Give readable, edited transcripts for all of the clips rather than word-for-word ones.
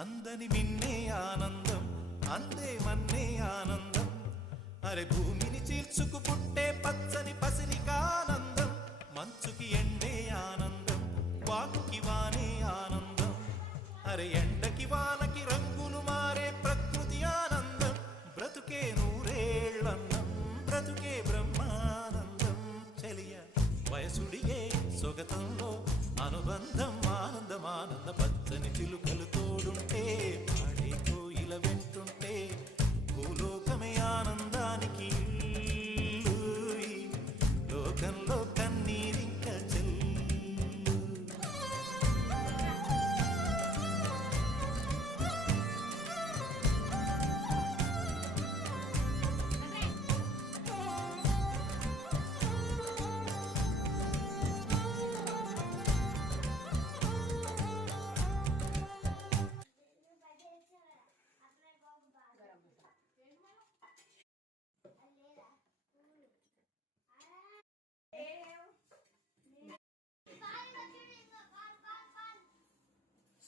అందని మిన్నే ఆనందం అందే మన్నే ఆనందం అరే భూమిని చీల్చుకు పుట్టే పచ్చని పసిరికానందం మంచుకి ఎండే ఆనందం వాకుకి వానే ఆనందం అరే ఎండకి వానకి రంగులు మారే ప్రకృతి ఆనందం బ్రతుకే నూరేళ్ళన్నం బ్రతుకే బ్రహ్మానందం చెలియ వయసుడియే సొగతంలో అనుబంధం ఆనందం ఆనంద పచ్చని చిలుకలు తోడుంటే పాడే కోయిల వెంటుంటే భూలోకమే ఆనందానికి లోకంలో కన్నీరింక చెల్లు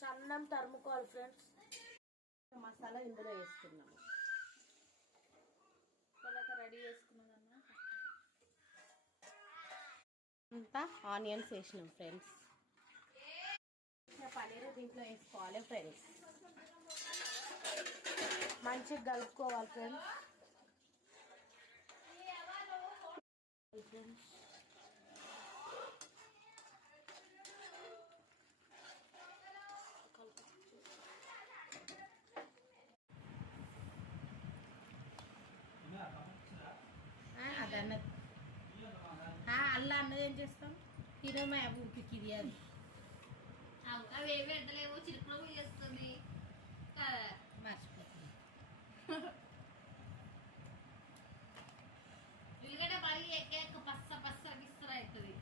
సన్నం తరుముకోవాలి ఫ్రెండ్స్. మసాలా ఇందులో వేస్తున్నాము. రెడీ చేసుకున్నదన్నా అంతా ఆనియన్స్ వేసినాం ఫ్రెండ్స్. పన్నీర్ దీంట్లో వేసుకోవాలి ఫ్రెండ్స్. మంచిగా కలుపుకోవాలి ఫ్రెండ్స్. అదన్న అల్లా అన్నది ఏం చేస్తాం తినమా ఊపికి అది అవి ఏమి ఎండలేమో చిరుపులో చేస్తుంది మర్చిపోతుంది. ఉల్లిగడ్డ పడి ఎక్క పచ్చ పచ్చ గిస్తర అవుతుంది.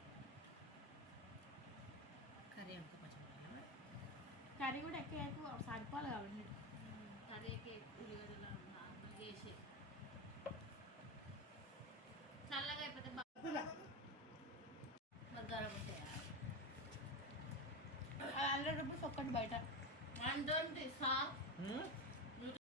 కర్రీ అంతా పచ్చడి కర్రీ కూడా ఎక్కువ సరిపోవాలి కాబట్టి కర్రీకి ఉల్లిగడ్డలు చేసి చల్లగా అయిపోతే గరం ఉంటాయా 100 రూపీస్ ఒక్కటి బయట 120 సార్